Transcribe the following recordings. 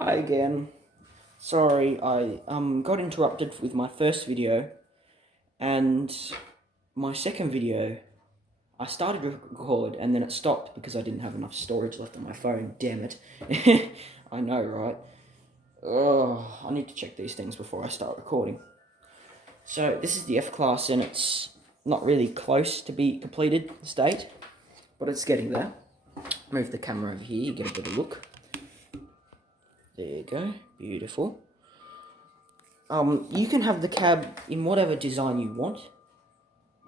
Hi again. Sorry, I got interrupted with my first video, and my second video, I started to record and then it stopped because I didn't have enough storage left on my phone. Damn it. I know, right? Oh, I need to check these things before I start recording. So this is the F class and it's not really close to be completed state, but it's getting there. Move the camera over here, get a better look. There you go, beautiful. You can have the cab in whatever design you want.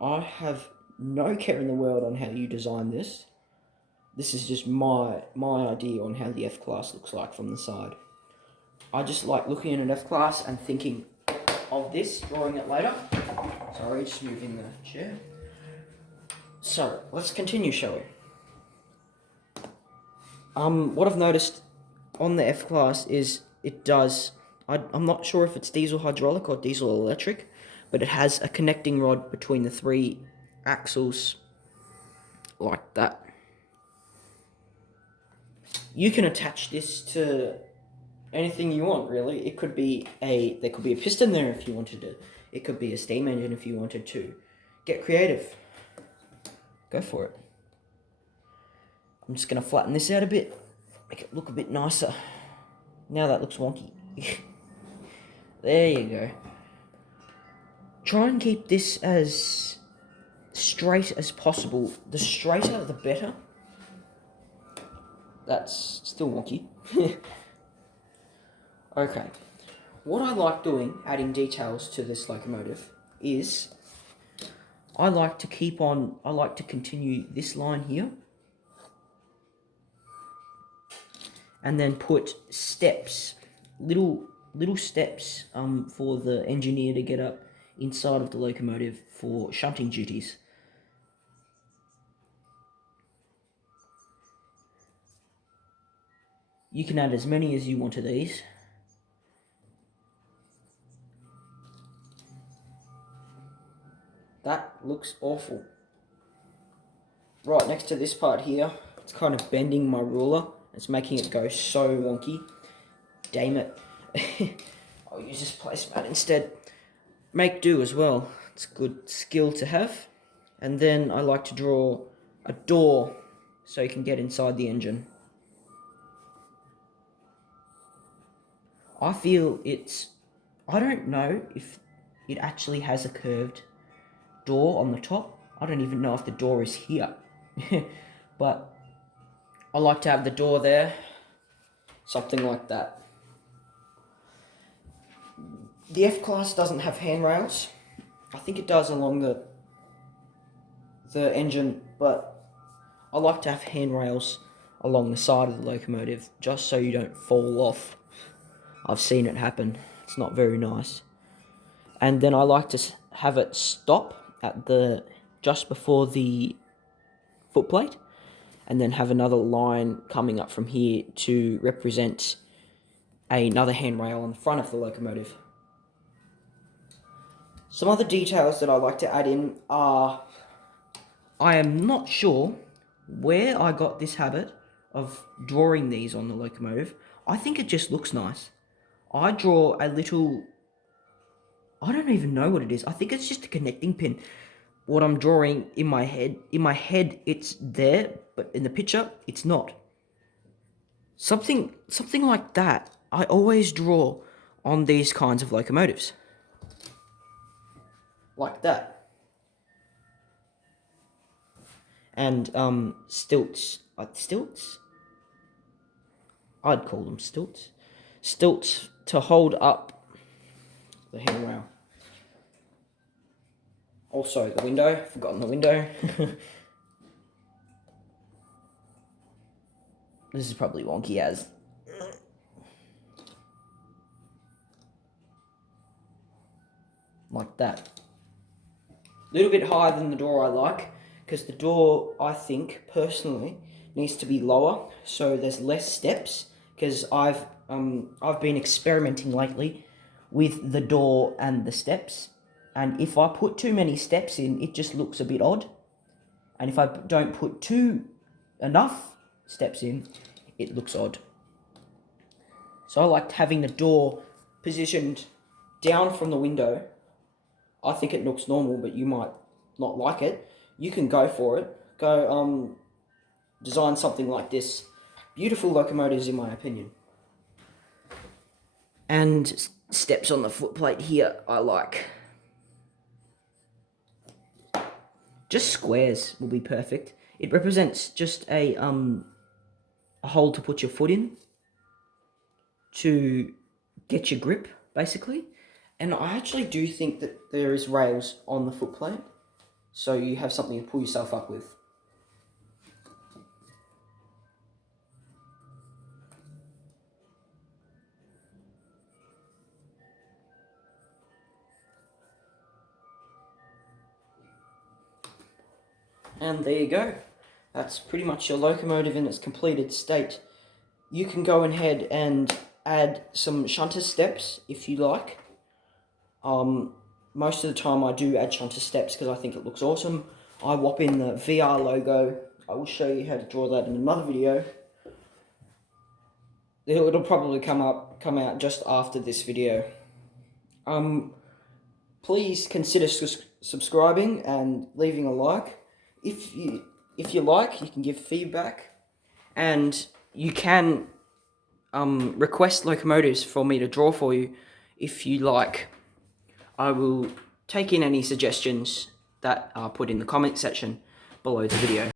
I have no care in the world on how you design this. This is just my idea on how the F-Class looks like from the side. I just like looking at an F-Class and thinking of this, drawing it later. Sorry, just moving the chair. So, let's continue, shall we? What I've noticed on the F-Class is it does... I'm not sure if it's diesel hydraulic or diesel electric, but it has a connecting rod between the three axles like that. You can attach this to anything you want, really. There could be a piston there if you wanted to. It could be a steam engine if you wanted to. Get creative. Go for it. I'm just going to flatten this out a bit, make it look a bit nicer. Now that looks wonky. There you go. Try and keep this as straight as possible. The straighter, the better. That's still wonky. Okay. What I like doing, adding details to this locomotive, is I like to continue this line here. And then put steps, little steps for the engineer to get up inside of the locomotive for shunting duties. You can add as many as you want of these. That looks awful. Right next to this part here, it's kind of bending my ruler. It's making it go so wonky. Damn it. I'll use this placemat instead. Make do as well. It's a good skill to have. And then I like to draw a door so you can get inside the engine. I feel I don't know if it actually has a curved door on the top. I don't even know if the door is here. But I like to have the door there. Something like that. The F-Class doesn't have handrails. I think it does along the engine, but I like to have handrails along the side of the locomotive just so you don't fall off. I've seen it happen. It's not very nice. And then I like to have it stop at just before the footplate, and then have another line coming up from here to represent another handrail on the front of the locomotive. Some other details that I like to add in are, I am not sure where I got this habit of drawing these on the locomotive. I think it just looks nice. I draw a little, I don't even know what it is. I think it's just a connecting pin. What I'm drawing in my head it's there, but in the picture it's not. Something like that I always draw on these kinds of locomotives. Like that. And stilts. Stilts? I'd call them stilts. Stilts to hold up the handrail. Also the window. Forgotten the window. This is probably wonky as. Like that. A little bit higher than the door I like, because the door, I think, personally, needs to be lower, so there's less steps, because I've been experimenting lately with the door and the steps, and if I put too many steps in, it just looks a bit odd, and if I don't put enough steps in, it looks odd. So I liked having the door positioned down from the window. I think it looks normal, but you might not like it. You can go for it. Go design something like this. Beautiful locomotives, in my opinion. And steps on the footplate here, I like. Just squares will be perfect. It represents just a hole to put your foot in to get your grip, basically. And I actually do think that there is rails on the footplate, so you have something to pull yourself up with. And there you go. That's pretty much your locomotive in its completed state. You can go ahead and add some shunter steps if you like. Most of the time I do add shunter steps because I think it looks awesome. I whop in the VR logo. I will show you how to draw that in another video. It'll probably come out just after this video. Please consider subscribing and leaving a like. If you like, you can give feedback, and you can request locomotives for me to draw for you if you like. I will take in any suggestions that are put in the comment section below the video.